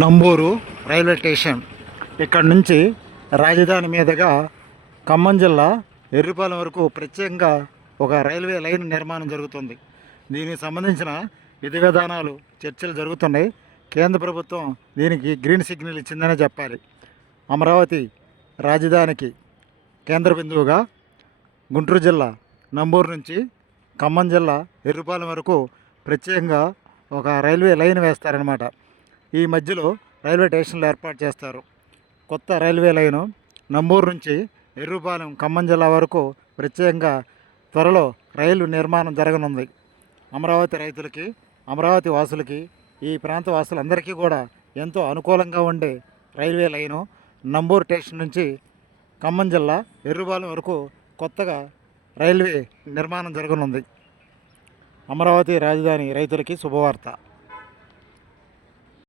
Namburu railway station. ఇక్కడ నుంచి రాజధాని మీదుగా ఖమ్మం జిల్లా ఎర్రిపాలెం వరకు ప్రత్యేకంగా ఒక రైల్వే లైన్ నిర్మాణం జరుగుతుంది. దీనికి సంబంధించిన విధి విధానాలు చర్చలు జరుగుతున్నాయి. కేంద్ర ప్రభుత్వం దీనికి గ్రీన్ సిగ్నల్ ఇచ్చిందనే చెప్పాలి. అమరావతి రాజధానికి కేంద్ర బిందువుగా గుంటూరు జిల్లా నంబూరు నుంచి ఖమ్మం జిల్లా ఎర్రిపాలెం వరకు ప్రత్యేకంగా ఒక రైల్వే లైన్ వేస్తారనమాట. ఈ మధ్యలో రైల్వే స్టేషన్లు ఏర్పాటు చేస్తారు. కొత్త రైల్వే లైను నంబూరు నుంచి ఎర్రుపాలెం ఖమ్మం జిల్లా వరకు ప్రత్యేకంగా త్వరలో రైలు నిర్మాణం జరగనుంది. అమరావతి రైతులకి, అమరావతి వాసులకి, ఈ ప్రాంత వాసులందరికీ కూడా ఎంతో అనుకూలంగా ఉండే రైల్వే లైను నంబూరు స్టేషన్ నుంచి ఖమ్మం జిల్లా ఎర్రుపాలెం వరకు కొత్తగా రైల్వే నిర్మాణం జరగనుంది. అమరావతి రాజధాని రైతులకి శుభవార్త.